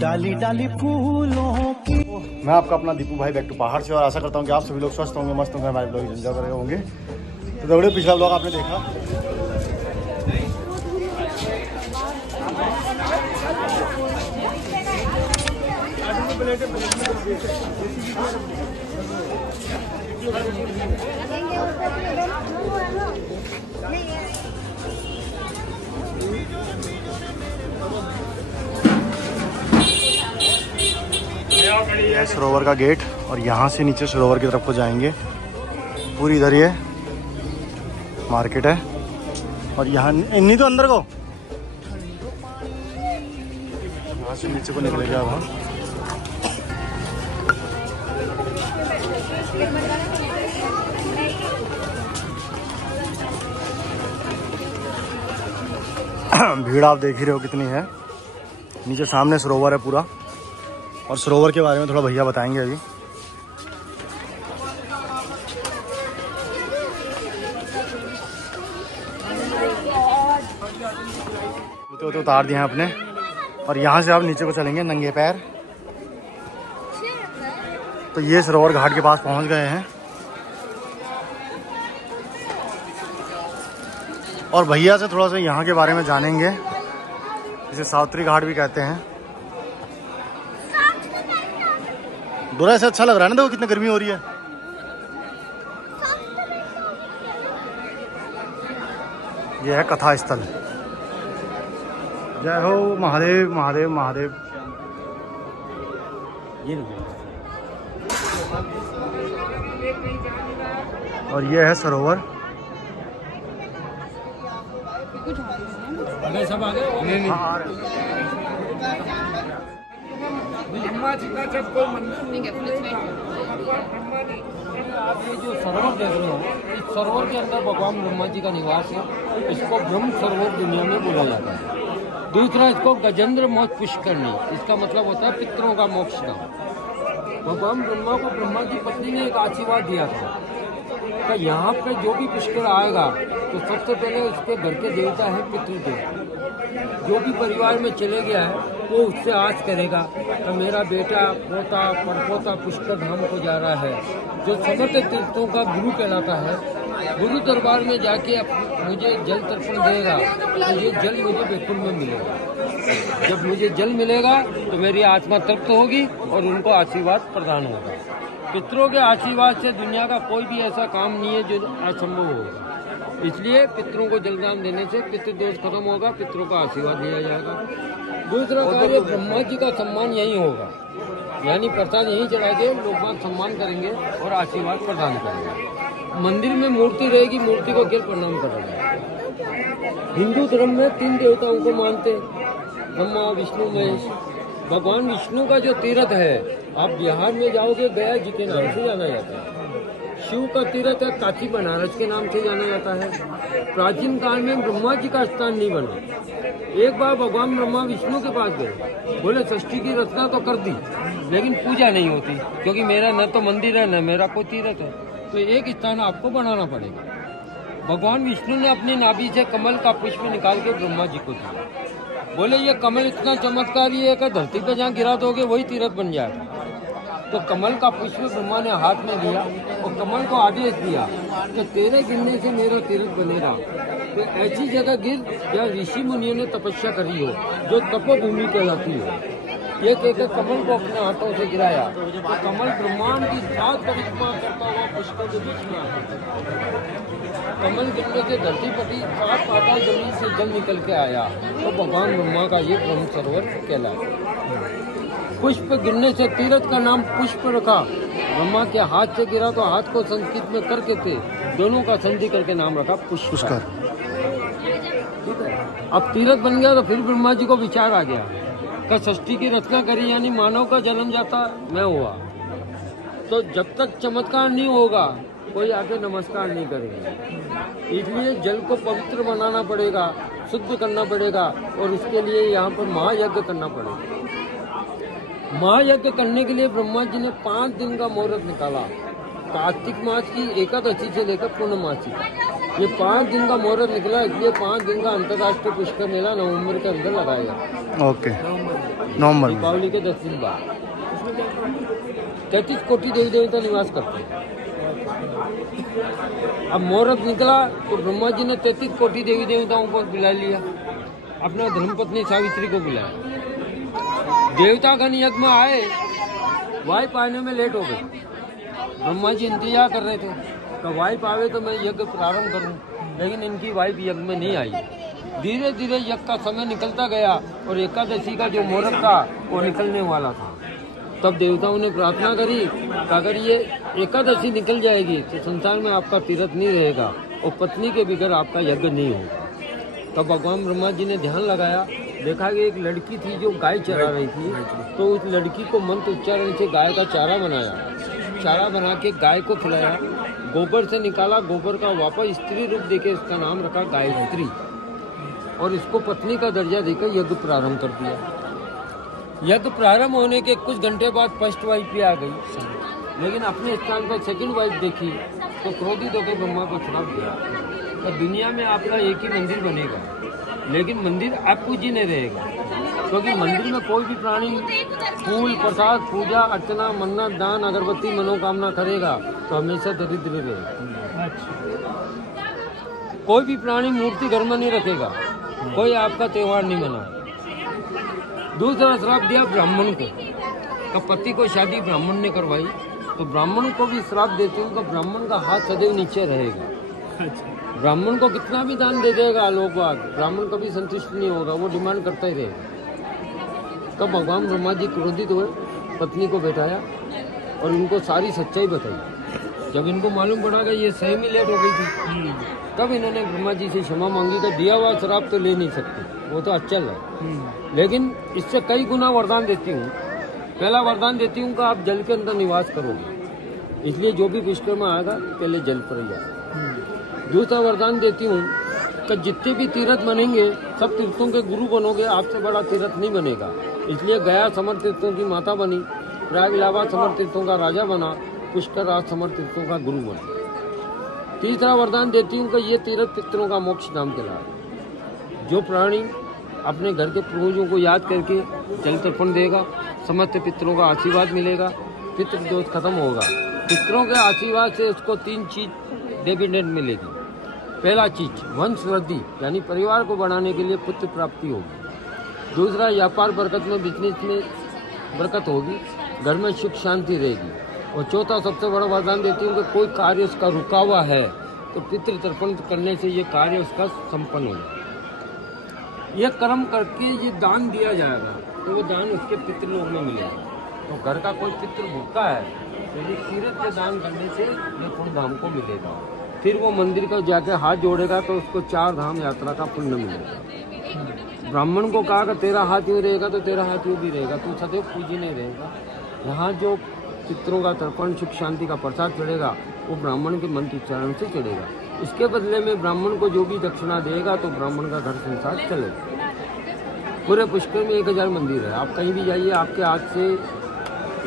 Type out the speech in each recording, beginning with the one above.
डाली डाली फूलों की। मैं आपका अपना दीपू भाई बैक टू पहाड़ से, और आशा करता हूँ कि आप सभी लोग स्वस्थ होंगे, मस्त होंगे, हमारे ब्लॉग एंजॉय कर रहे होंगे। तो दौड़े पिछला ब्लॉग आपने देखा। यह सरोवर का गेट, और यहाँ से नीचे सरोवर की तरफ को जाएंगे। पूरी इधर ये मार्केट है, और यहाँ इन्हीं तो अंदर को यहाँ से नीचे को निकलेगा अब हम। भीड़ आप देख ही रहे हो कितनी है। नीचे सामने सरोवर है पूरा, और सरोवर के बारे में थोड़ा भैया बताएंगे अभी। तो उतार दिए हैं आपने, और यहाँ से आप नीचे को चलेंगे नंगे पैर। तो ये सरोवर घाट के पास पहुँच गए हैं, और भैया से थोड़ा सा यहाँ के बारे में जानेंगे। इसे सावित्री घाट भी कहते हैं। बुरा ऐसे अच्छा लग रहा है ना, देखो कितनी गर्मी हो रही है। यह है कथा स्थल। जय हो महादेव महादेव महादेव। और यह है सरोवर। सब आ गए? आप ये जो सरोवर देख रहे हो, इस सरोवर के अंदर भगवान ब्रह्मा जी का निवास है। इसको ब्रह्म सरोवर दुनिया में बोला जाता है। दूसरा, इसको गजेंद्र मोक्ष पुष्करणी, इसका मतलब होता है पितरों का मोक्ष धाम। भगवान ब्रह्मा को ब्रह्मा की पत्नी ने एक आशीर्वाद दिया था कि यहाँ पे जो भी पुष्कर आएगा तो सबसे पहले उसके घर के देवता है पितृदेव। जो भी परिवार में चले गया है वो उससे आस करेगा तो मेरा बेटा पोता परपोता पुष्कर धाम को जा रहा है। जो समस्त तीर्थों का गुरु कहलाता है, गुरु दरबार में जाके मुझे जल तर्पण देगा तो ये जल मुझे बिल्कुल में मिलेगा। जब मुझे जल मिलेगा तो मेरी आत्मा तृप्त होगी और उनको आशीर्वाद प्रदान होगा। पितरों के आशीर्वाद से दुनिया का कोई भी ऐसा काम नहीं है जो असंभव होगा। इसलिए पितरों को जलदान देने से पितृदोष खत्म होगा, पितरों का आशीर्वाद दिया जाएगा। दूसरा कार्य, ब्रह्मा जी का सम्मान यही होगा, यानी प्रसाद यहीं चढ़ा के लोग सम्मान करेंगे और आशीर्वाद प्रदान करेंगे। मंदिर में मूर्ति रहेगी, मूर्ति को गिर प्रणाम करेंगे। हिंदू धर्म में 3 देवताओं को मानते, ब्रह्मा विष्णु महेश। भगवान विष्णु का जो तीर्थ है, आप बिहार में जाओगे गया जी के नाम से जाना जाता है। शिव का तीर्थ है काशी बनारस के नाम से जाना जाता है। प्राचीन काल में ब्रह्मा जी का स्थान नहीं बना। एक बार भगवान ब्रह्मा विष्णु के पास गए, बोले सृष्टि की रचना तो कर दी लेकिन पूजा नहीं होती, क्योंकि मेरा न तो मंदिर है न मेरा कोई तीर्थ है, तो एक स्थान आपको बनाना पड़ेगा। भगवान विष्णु ने अपनी नाभि से कमल का पुष्प निकाल के ब्रह्मा जी को दिया। बोले ये कमल इतना चमत्कारी है कि धरती पे जहाँ गिरा दोगे वही तीर्थ बन जाएगा। तो कमल का पुष्प ब्रह्मा ने हाथ में लिया और कमल को आदेश दिया कि तेरे गिरने से मेरा तीर्थ बनेगा। तो ऐसी जगह गिर जहाँ ऋषि मुनियों ने तपस्या करी हो, जो तपोभूमि कहलाती है। ये कहकर कमल को अपने हाथों से गिराया तो कमल ब्रह्मांड की 7 परिक्रमा करता हुआ पुष्पों के बीच में आया। कमल गिरने से धरती पटी 7 पाताल जमीन से जल निकल के आया, तो भगवान ब्रह्मा का ये ब्रह्म सरोवर कहलाया। पुष्प गिरने से तीर्थ का नाम पुष्प रखा। ब्रह्मा के हाथ से गिरा तो हाथ को संस्कृत में करके थे, दोनों का संधि करके नाम रखा पुष्कर। ठीक है, अब तीर्थ बन गया तो फिर ब्रह्मा जी को विचार आ गया का सृष्टि की रचना करी, यानी मानव का जन्म जाता मैं हुआ, तो जब तक चमत्कार नहीं होगा कोई आके नमस्कार नहीं करेगा। इसलिए जल को पवित्र बनाना पड़ेगा, शुद्ध करना पड़ेगा, और उसके लिए यहाँ पर महायज्ञ करना पड़ेगा। महायज्ञ करने के लिए ब्रह्मा जी ने 5 दिन का मुहूर्त निकाला। कार्तिक मास की एकादशी से लेकर पूर्णमासी, ये 5 दिन का मुहूर्त निकला। इसलिए 5 दिन का अंतर्राष्ट्रीय पुष्कर मेला नवंबर के अंदर लगाया। ओके। नवंबर में। दीपावली के 10 दिन बाद 33 कोटि देवी देवता निवास करते हैं। अब मुहूर्त निकला तो ब्रह्मा जी ने 33 कोटि देवी देवताओं को बुला लिया, अपना धर्मपत्नी सावित्री को बुलाया। देवतागण यज्ञ में आए, वाइफ आने में लेट हो गई। ब्रह्मा जी इंतजार कर रहे थे तो वाइफ आवे तो मैं यज्ञ प्रारंभ करूं, लेकिन इनकी वाइफ यज्ञ में नहीं आई। धीरे धीरे यज्ञ का समय निकलता गया और एकादशी का जो मुहूर्त था वो निकलने वाला था। तब देवताओं ने प्रार्थना करी कि अगर ये एकादशी निकल जाएगी तो संसार में आपका तीर्थ नहीं रहेगा और पत्नी के बगैर आपका यज्ञ नहीं होगा। तब भगवान ब्रह्मा जी ने ध्यान लगाया, देखा कि एक लड़की थी जो गाय चरा रही थी, तो उस लड़की को मंत्र उच्चारण से गाय का चारा बनाया, चारा बना के गाय को खिलाया, गोबर से निकाला, गोबर का वापस स्त्री रूप देके इसका नाम रखा गायत्री और इसको पत्नी का दर्जा देकर यज्ञ प्रारंभ कर दिया। यज्ञ प्रारंभ होने के कुछ घंटे बाद फर्स्ट वाइफ भी आ गई, लेकिन अपने स्थान पर सेकंड वाइफ देखी तो क्रोधित होकर ब्रह्मा को श्राप दिया। तो दुनिया में आपका एक ही मंदिर बनेगा, लेकिन मंदिर आपको जी नहीं रहेगा, क्योंकि मंदिर में कोई भी प्राणी फूल प्रसाद पूजा अर्चना मन्नत दान अगरबत्ती मनोकामना करेगा तो हमेशा दरिद्र रहेगा। कोई भी प्राणी मूर्ति घर में नहीं रखेगा, कोई आपका त्योहार नहीं मनाए। दूसरा श्राप दिया ब्राह्मण को, तो पति को शादी ब्राह्मण ने करवाई तो ब्राह्मण को भी श्राप देते हैं तो ब्राह्मण का हाथ सदैव नीचे रहेगा। ब्राह्मण को कितना भी दान दे देगा लोग बाग, ब्राह्मण कभी संतुष्ट नहीं होगा, वो डिमांड करता ही रहेगा। तो भगवान ब्रह्मा जी क्रोधित हुए, पत्नी को बैठाया और उनको सारी सच्चाई बताई। जब इनको मालूम पड़ा कि ये सही में लेट हो गई थी, तब इन्होंने ब्रह्मा जी से क्षमा मांगी कि दिया हुआ श्राप तो ले नहीं सकते, वो तो अचल है, लेकिन इससे कई गुना वरदान देती हूँ। पहला वरदान देती हूँ कि आप जल के अंदर निवास करोगे, इसलिए जो भी पुष्कर में आएगा पहले जल पर ही आएगा। दूसरा वरदान देती हूँ कि जितने भी तीर्थ बनेंगे सब तीर्थों के गुरु बनोगे, आपसे बड़ा तीर्थ नहीं बनेगा, इसलिए गया समर तीर्थों की माता बनी, प्रयाग इलाहाबाद समर तीर्थों का राजा बना, पुष्कर राज समर तीर्थों का गुरु बना। तीसरा वरदान देती हूँ कि ये तीर्थ पितरों का मोक्ष धाम कहलाएगा। जो प्राणी अपने घर के पूर्वजों को याद करके जल तर्पण देगा, समस्त पितरों का आशीर्वाद मिलेगा, पितृ दोष खत्म होगा। पितरों के आशीर्वाद से उसको 3 चीज डिविडेंड मिलेगी। पहला चीज वंश वृद्धि, यानी परिवार को बढ़ाने के लिए पुत्र प्राप्ति होगी। दूसरा व्यापार बरकत में, बिजनेस में बरकत होगी, घर में सुख शांति रहेगी। और चौथा सबसे बड़ा वरदान देती हूँ कि कोई कार्य उसका रुका हुआ है तो पितृ तर्पण करने से ये कार्य उसका संपन्न होगा। ये कर्म करके ये दान दिया जाएगा तो वो दान उसके पितृ लोग में मिलेगा। तो घर का कोई पितृ भूखा है तो ये तीर्थ के दान करने से ये पुण्य धाम को मिलेगा। फिर वो मंदिर का जाके हाथ जोड़ेगा तो उसको 4 धाम यात्रा का पुण्य मिलेगा। ब्राह्मण को कहा कि तेरा हाथ यूँ रहेगा तो तेरा हाथ यूँ भी रहेगा, तू सदैव पूजी नहीं रहेगा। यहाँ जो पितरों का तर्पण सुख शांति का प्रसाद चढ़ेगा वो ब्राह्मण के मंत्र उच्चारण से चढ़ेगा। इसके बदले में ब्राह्मण को जो भी दक्षिणा देगा तो ब्राह्मण का घर संसार चलेगा। पूरे पुष्कर में 1000 मंदिर है, आप कहीं भी जाइए आपके हाथ से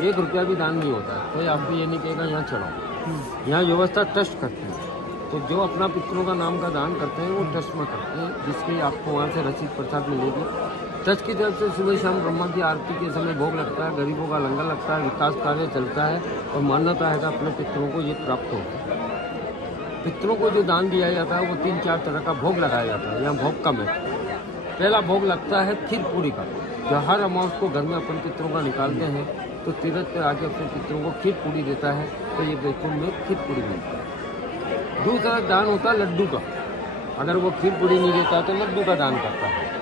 1 रुपया भी दान नहीं होता, कोई आपको ये नहीं कहेगा यहाँ चढ़ाओ। यहाँ व्यवस्था ट्रस्ट करती है, तो जो अपना पितरों का नाम का दान करते हैं वो ट्रस्ट में करते हैं, जिसके आपको वहाँ से रसीद प्रसाद मिलेगी। ट्रस्ट की तरफ से सुबह शाम ब्रह्मा की आरती के समय भोग लगता है, गरीबों का लंगर लगता है, विकास कार्य चलता है और मान्यता है कि अपने पितरों को ये प्राप्त होता है। पितरों को जो दान दिया जाता है वो 3-4 तरह का भोग लगाया जाता है। यहाँ भोग कम है। पहला भोग लगता है खीर पूरी का, जो हर अमावस को घर में अपन पितरों का निकालते हैं तो तीर्थ पे आके अपने पितरों को खीर पूरी देता है तो ये बैकुंठ में खीर पूरी मिलता है। दूसरा दान होता है लड्डू का, अगर वो खीर पूरी नहीं देता तो लड्डू का दान करता है।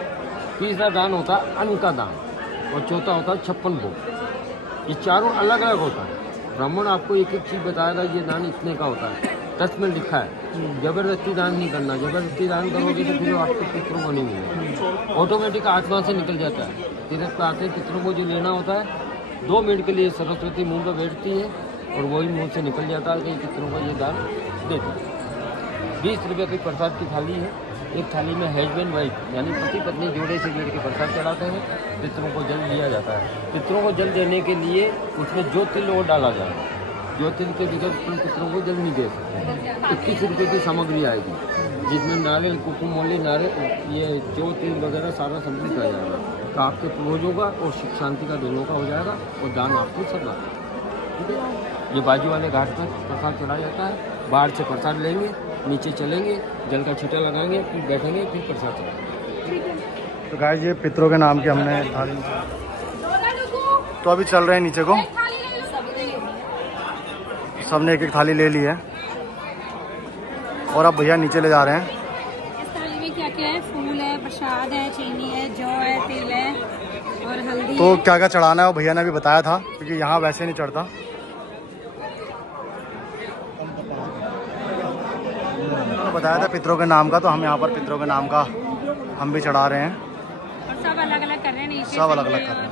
तीसरा दान होता है अन्न का दान और चौथा होता है 56 भोग। ये चारों अलग अलग होता है। ब्राह्मण आपको एक एक चीज़ बताएगा, ये दान इतने का होता है, 10 में लिखा है। जबरदस्ती दान नहीं करना, जबरदस्ती दान करोगे तो फिर आपको पितरों को नहीं मिलेगा, ऑटोमेटिक आत्मा से निकल जाता है। तीर्थ पे आते पितरों को जो लेना होता है 2 मिनट के लिए सरस्वती मुंह पर बैठती है और वही मुंह से निकल जाता है कि पितरों का ये दान देती है। 20 रुपये की प्रसाद की थाली है, एक थाली में हस्बैंड वाइफ यानी पति पत्नी जोड़े से बैठ के प्रसाद चढ़ाते हैं, पितरों को जल दिया जाता है। पितरों को जल देने के लिए उसमें जो तिल वो डाला जाएगा, जो तिल के बगैर पितरों को जल नहीं दे सकते। 21 रुपये की सामग्री आएगी जिसमें नारियल कुकुमोली नारियल ये जो तिल वगैरह सारा सम्मिलित आ जाएगा। तो आपके पूर्वजों का और सुख शांति का दोनों का हो जाएगा और दान आपको सब। ठीक है, ये बाजू वाले घाट पर प्रसाद चढ़ाया जाता है। बाहर से प्रसाद लेंगे, नीचे चलेंगे, जल का छींटा लगाएंगे, फिर बैठेंगे, फिर प्रसाद चढ़ाएंगे। तो गाइस ये पितरों के नाम के हमने थाली, तो अभी चल रहे हैं नीचे को, सबने एक एक थाली ले ली है और अब भैया नीचे ले जा रहे हैं। इस थाली में क्या क्या है? फूल है, प्रसाद है, चीनी है, जौ है, तिल है और हल्दी। तो क्या क्या चढ़ाना है वो भैया ने भी बताया था, क्योंकि यहाँ वैसे नहीं चढ़ता। तो बताया था पितरों के नाम का, तो हम यहाँ पर पितरों के नाम का हम भी चढ़ा रहे हैं। और सब अलग अलग कर रहे हैं, नीचे सब अलग अलग कर रहे हैं।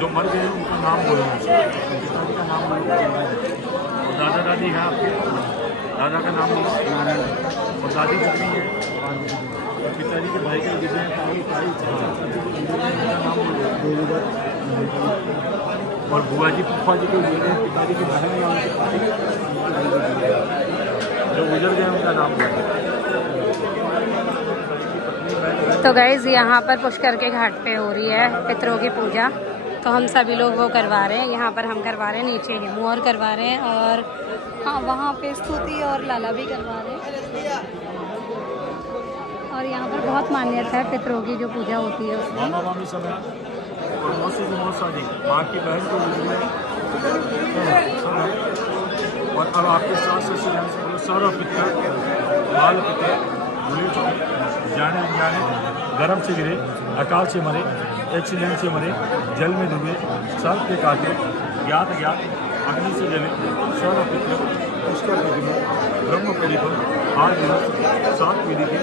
जो मर गए उनका नाम बोलो, पिताजी का नाम बोलो, और दादा दादी है आपके, दादा का नाम बोलो नारायण, और दादी कितनी है, और पिताजी के भाई के जितने ताई चाचा चाची उनका नाम बोलो, और बुआ जी फूफा जी के पिताजी की बहन या उनके भाई जो गुजर गए उनका नाम बोलो। तो गाइज यहाँ पर पुष्कर के घाट पे हो रही है पितरों की पूजा, तो हम सभी लोग वो करवा रहे हैं। यहाँ पर हम करवा रहे हैं, नीचे हिमोर करवा रहे हैं और हाँ वहाँ पे स्तुति और लाला भी करवा रहे हैं। और यहाँ पर बहुत मान्यता है पितरों की जो पूजा होती है उसमें। मामा मामी सब है और मौसी की मौसा जी, माँ की बहन को और अब आपके सास ससुर सारा पितर बाल पितर भूले चुके, जाने अनजाने, गर्म से गिरे, अकाल से मरे, एक्सीडेंट से मरे, जल में डूबे, सर्प के काटे, ज्ञात अज्ञात, अग्नि से जले, सर्व पितर पुष्कर प्रतिमा, ब्रह्म परिपल, आठ दिवस, 7 पीढ़ी के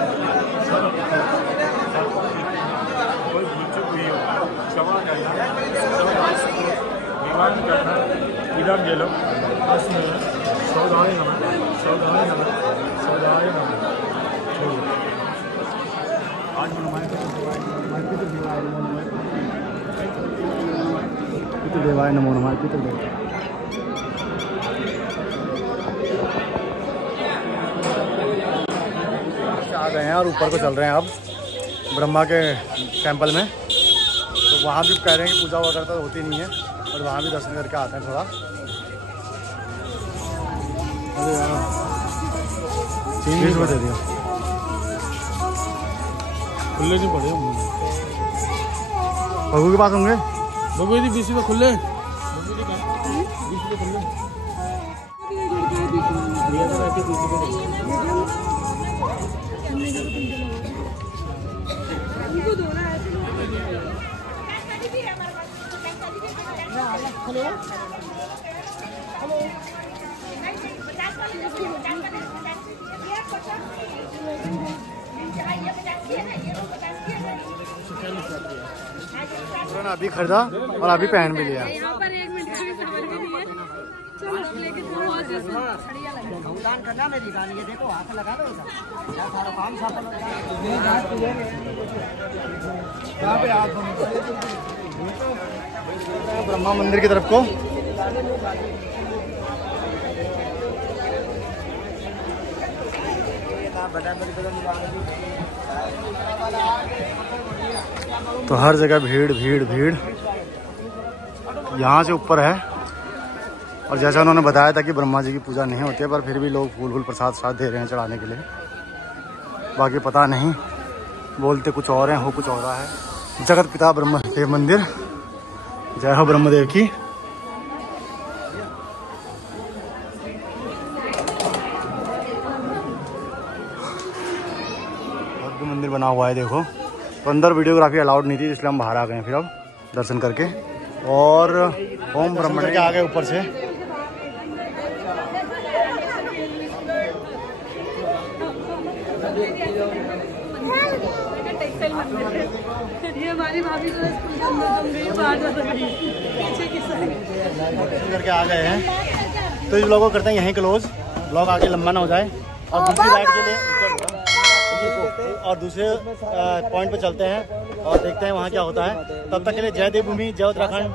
सर्व पितर, कोई भूल चुक हुई हो, क्षमा करना, निवारण करना, इदम जलम, अस्मरण, सौदाय नमः, सौदाय नमः, सौदाय नमः। आज देवाय नमो नमः, पितृ देव। आ गए हैं और ऊपर को चल रहे हैं अब ब्रह्मा के टेम्पल में। तो वहाँ भी कह रहे हैं कि पूजा वगैरह तो होती नहीं है, और वहाँ भी दर्शन करके आते हैं थोड़ा। चीनी दे दिया, खुले नहीं पड़े बबू के पास होंगे, बबू जी 20 में खुले, अभी खरीदा और अभी पहन भी लिया। यहाँ पर 1 मिनट की खबर भी नहीं है। चलो लेके भुगतान करना मेरी गाड़ी, ये देखो हाथ लगा दो, सारा काम सफल हो जाएगा। ब्रह्मा मंदिर की तरफ को तो हर जगह भीड़ भीड़ भीड़। यहाँ से ऊपर है, और जैसा उन्होंने बताया था कि ब्रह्मा जी की पूजा नहीं होती है, पर फिर भी लोग फूल प्रसाद दे रहे हैं चढ़ाने के लिए। बाकी पता नहीं, बोलते कुछ और हैं, हो कुछ और रहा है। जगत पिता ब्रह्मदेव मंदिर, जय हो ब्रह्मदेव की। भव्य मंदिर बना हुआ है देखो। तो अंदर वीडियोग्राफी अलाउड नहीं थी, इसलिए हम बाहर आ गए फिर अब दर्शन करके। और ओम ब्रह्मण के आ गए ऊपर से। ये हमारी भाभी तो स्कूल के अंदर जम गई, बाहर जा गई पीछे की साइड करके आ गए हैं। तो इस ब्लॉग को करते हैं यहीं क्लोज, ब्लॉग आगे लंबा ना हो जाए। और दूसरी राइड के लिए और दूसरे पॉइंट पे चलते हैं और देखते हैं वहाँ क्या होता है। तब तक के लिए जय देवभूमि, जय उत्तराखंड।